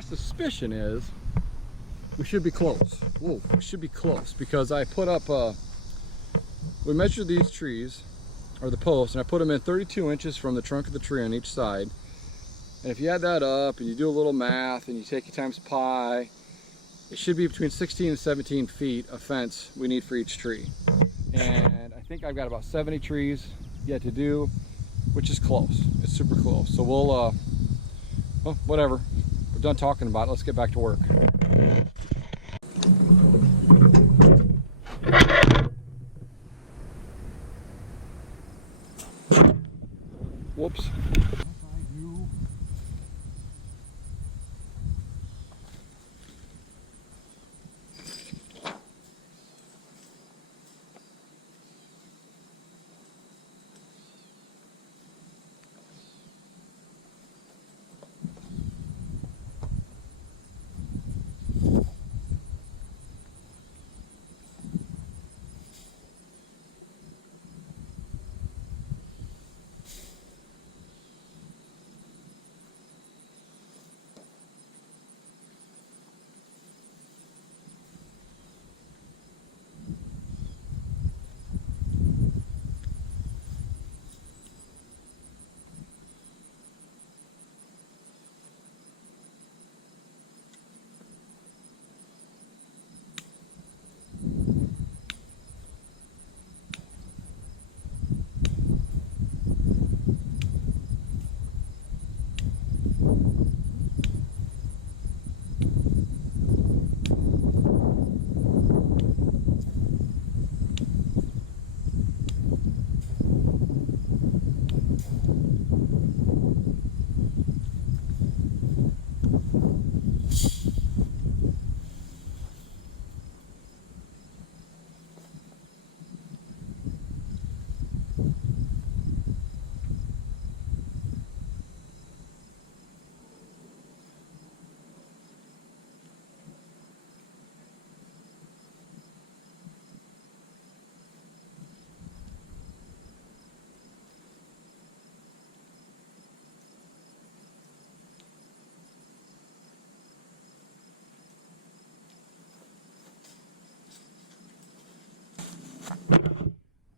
my suspicion is we should be close. Whoa, we should be close because I put up, we measured these trees, or the posts, and I put them in 32 inches from the trunk of the tree on each side. And if you add that up and you do a little math and you take your times pi, it should be between 16 and 17 feet of fence we need for each tree. And I think I've got about 70 trees yet to do, which is close. It's super close. So we'll, well, whatever. We're done talking about it. Let's get back to work. Whoops.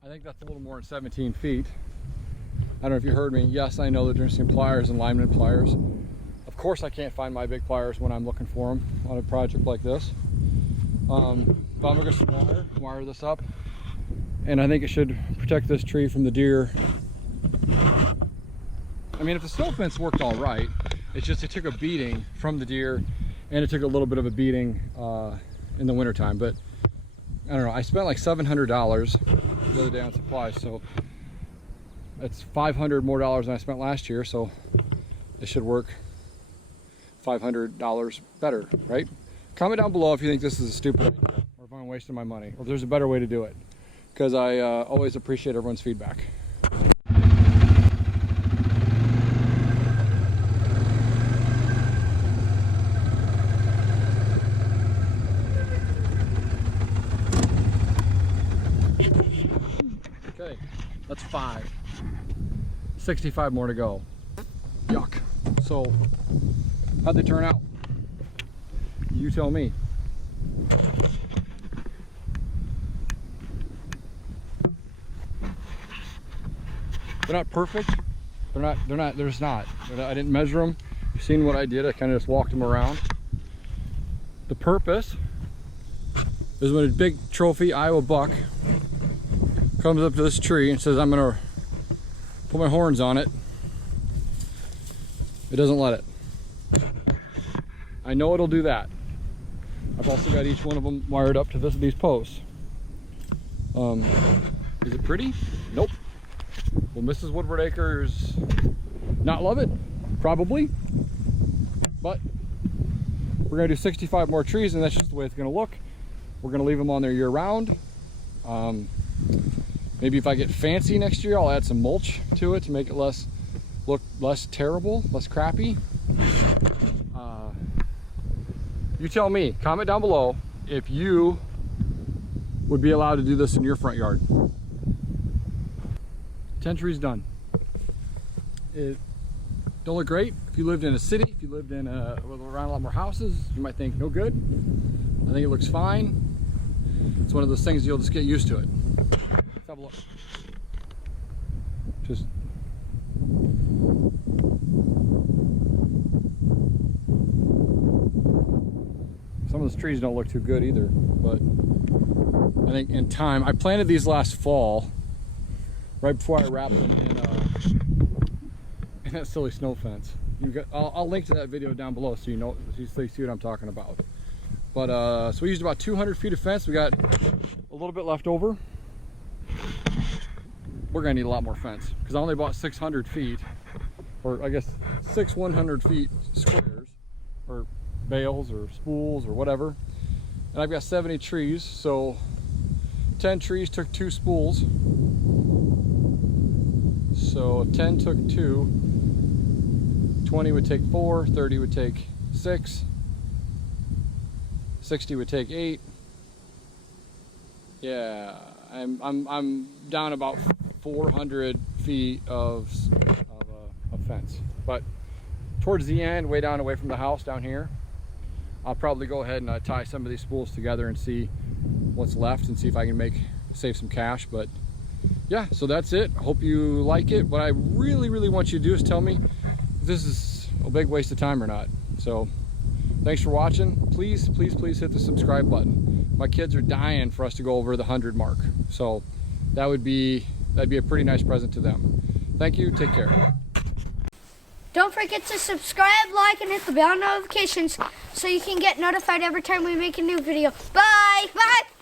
I think that's a little more than 17 feet. I don't know if you heard me. Yes, I know the difference between pliers and lineman pliers. Of course I can't find my big pliers when I'm looking for them on a project like this. But I'm going to wire this up, and I think it should protect this tree from the deer. I mean, if the snow fence worked all right, it's just it took a beating from the deer, and it took a little bit of a beating in the wintertime. But I don't know, I spent like $700 the other day on supplies, so that's $500 more than I spent last year, so it should work $500 better, right? Comment down below if you think this is a stupid idea, or if I'm wasting my money, or if there's a better way to do it, because I always appreciate everyone's feedback. Okay, that's 5. 65 more to go. Yuck. So, how'd they turn out? You tell me. They're not perfect. They're just not. I didn't measure them. You've seen what I did. I kind of just walked them around. The purpose is when a big trophy Iowa buck comes up to this tree and says, I'm gonna put my horns on it, it doesn't let it. I know it'll do that. I've also got each one of them wired up to these posts. Is it pretty? Nope. Will Mrs. Woodward Acres not love it? Probably. But we're gonna do 65 more trees, and that's just the way it's gonna look. We're gonna leave them on there year round. Maybe if I get fancy next year, I'll add some mulch to it to make it look less terrible, less crappy. You tell me, comment down below if you would be allowed to do this in your front yard. 10 trees done. don't look great. If you lived in a city, if you lived in around a lot more houses, you might think no good. I think it looks fine. It's one of those things you'll just get used to it. Let's have a look. Just some of those trees don't look too good either, but I think in time, I planted these last fall, right before I wrapped them in that silly snow fence. I'll link to that video down below so you see what I'm talking about. But so we used about 200 feet of fence. We got a little bit left over. We're gonna need a lot more fence because I only bought 600 feet, or I guess 100 feet squares, or bales or spools or whatever. And I've got 70 trees, so 10 trees took 2 spools. So if 10 took 2, 20 would take 4, 30 would take 6, 60 would take 8. Yeah, I'm down about 400 feet of fence. But towards the end, way down away from the house down here, I'll probably go ahead and tie some of these spools together and see what's left and see if I can save some cash. But yeah, so that's it. I hope you like it. What I really want you to do is tell me if this is a big waste of time or not. So thanks for watching. Please hit the subscribe button. My kids are dying for us to go over the 100 mark. So that'd be a pretty nice present to them. Thank you, take care. Don't forget to subscribe, like, and hit the bell notifications so you can get notified every time we make a new video. Bye! Bye!